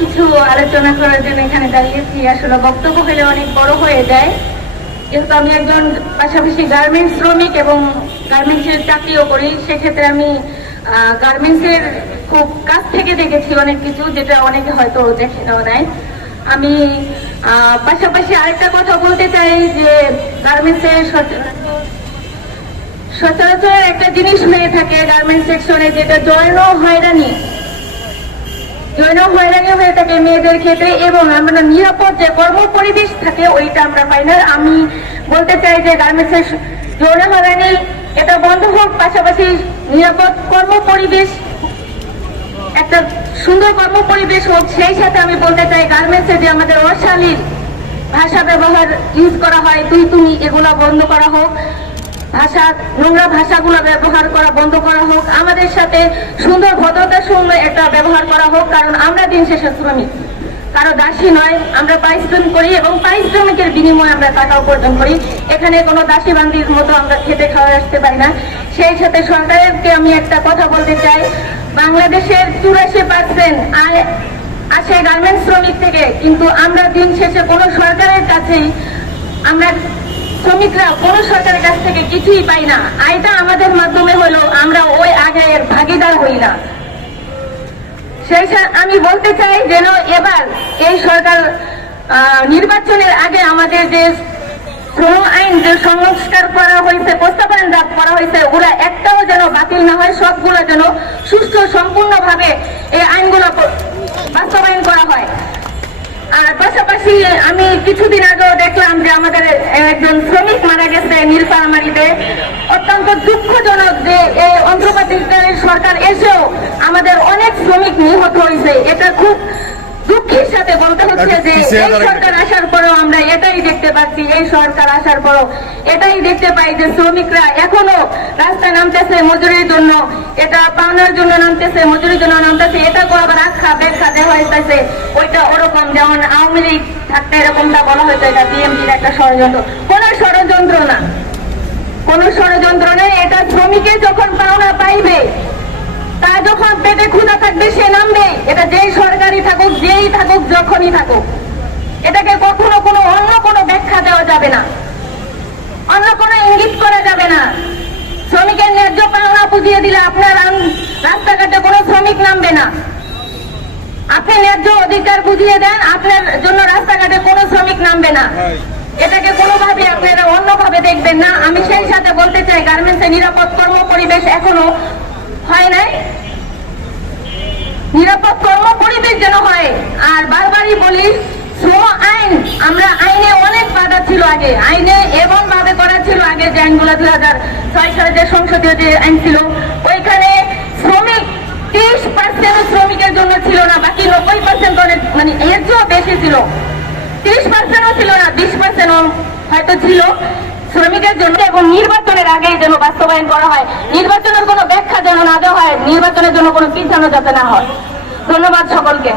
কিছু আলোচনা করার জন্য এখানে দাঁড়িয়েছি। আসলে বক্তব্য হলে অনেক বড় হয়ে যায়। যেহেতু আমি একজন পাশাপাশি গার্মেন্টস শ্রমিক এবং গার্মেন্টসের চাকরিও করি, সেক্ষেত্রে আমি গার্মেন্টসের খুব কাছ থেকে দেখেছি অনেক কিছু, যেটা অনেকে হয়তো দেখে নেওয়া নাই। আমি পাশাপাশি আরেকটা কথা বলতে চাই যে গার্মেন্টসের সচরাচর একটা জিনিস হয়ে থাকে গার্মেন্টস সেকশনে যেটা জৈন হয়রানি জৈন হয়রানি হয়ে থাকে মেয়েদের ক্ষেত্রে এবং আমরা নিরাপদ যে কর্ম পরিবেশ থাকে, ওইটা আমরা পাই না। আমি বলতে চাই যে গার্মেন্টসের যৌন হয়রানি এটা বন্ধ হোক, পাশাপাশি নিরাপদ কর্ম পরিবেশ, একটা সুন্দর কর্ম পরিবেশ হোক। সেই সাথে আমি বলতে চাই গার্মেন্টসে যে আমাদের অশালীন ভাষা ব্যবহার ইউজ করা হয় তুই তুমি এগুলা বন্ধ করা হোক। ভাষা নোংরা ভাষাগুলো ব্যবহার করা বন্ধ করা হোক, আমাদের সাথে সুন্দর ভদ্রতার সঙ্গে এটা ব্যবহার করা হোক, কারণ আমরা দিন শেষে শ্রমিক। কারও দাসী নয়, আমরা পারিশ্রমিক করি এবং পারিশ্রমিকের বিনিময়ে আমরা টাকা উপার্জন করি। এখানে কোনো দাসী বান্দির মতো আমরা খেতে খাওয়া আসতে পারি না। সেই সাথে সরকারকে আমি একটা কথা বলতে চাই। বাংলাদেশের চুরাশি পার্সেন্ট আয় আসে গার্মেন্টস শ্রমিক থেকে, কিন্তু আমরা দিন শেষে কোনো সরকারের কাছেই আমরা শ্রমিকরা কোন সরকারের কাছ থেকে কিছুই পাই না। আয়টা আমাদের মাধ্যমে হলো, আমরা ওই আয়ের ভাগিদার হই না। সেই আমি বলতে চাই যেন এবার এই সরকার নির্বাচনের আগে আমাদের যে শ্রম আইন যে সংস্কার করা হয়েছে প্রস্তাবনা করা হয়েছে, ওরা একটাও যেন বাতিল না হয়, সবগুলো যেন সুস্থ সম্পূর্ণভাবে এই আইনগুলো বাস্তবায়ন করা হয়। পাশাপাশি আমি কিছুদিন আগেও দেখলাম যে আমাদের একজন শ্রমিক মারা গেছে নীলফামারিতে অত্যন্ত দুঃখজনক যে এই অন্ধ্রপ্রদেশের সরকার এসেও আমাদের অনেক শ্রমিক নিহত হয়েছে। এটা খুব দুঃখের সাথে বলতে হচ্ছে যে এই সরকার আসার পরেও আমরা এটাই দেখতে পাচ্ছি এই সরকার আসার পরও এটাই দেখতে পাই যে শ্রমিকরা এখনও রাস্তায় নামতেছে মজুরির জন্য এটা পাওনার জন্য নামতেছে মজুরির জন্য নামতেছে আবার আখ্যা ব্যাখ্যা দেওয়া হইতেছে ওইটা ওরকম যেমন আওয়ামী লীগ থাকতে এরকমটা বলা হয়েছে, এটা বিএমপির একটা ষড়যন্ত্র। কোন ষড়যন্ত্র না। কোন ষড়যন্ত্র নেই এটা শ্রমিকে যখন পাওনা পাইবে তা যখন পেটে ক্ষুধা থাকবে, সে নামবে। এটা যেই সরকারি থাকুক, যেই থাকুক, যখনই থাকুক। এটাকে কখনো কোনো, অন্য কোনো ব্যাখ্যা দেওয়া যাবে না। অন্য কোনো ইঙ্গিত করা যাবে না। শ্রমিকের ন্যায্য পাওনা বুঝিয়ে দিলে আপনার রাস্তাঘাটে কোনো শ্রমিক নামবে না। আপনি ন্যায্য অধিকার বুঝিয়ে দেন আপনার জন্য রাস্তাঘাটে কোনো শ্রমিক নামবে না। এটাকে কোনোভাবে আপনারা অন্যভাবে দেখবেন না। আমি সেই সাথে বলতে চাই গার্মেন্টসে নিরাপদ কর্ম পরিবেশ এখনও হয় নাই। নিরাপদ কর্ম পরিবেশ যেন হয়। আর বারবারই বলি শ্রম আইন আমরা আইনে অনেক বাধা ছিল আগে। আইনে এমন ভাবে করা ছিল আগে যে আইনগুলো দুই হাজার ছয় সালে যে সংসদীয় যে আইন ছিল ছিল না, বাকি নব্বই পার্সেন্ট মানে এর চেয়েও বেশি ছিল। তিরিশ পার্সেন্টও ছিল না, বিশ পার্সেন্টও হয়তো ছিল। শ্রমিকের জন্য এবং নির্বাচনের আগেই যেন বাস্তবায়ন করা হয়। নির্বাচনের কোনো ব্যাখ্যা যেন না দেওয়া হয়, নির্বাচনের জন্য কোনো পিছানো যাতে না হয়। ধন্যবাদ সকলকে।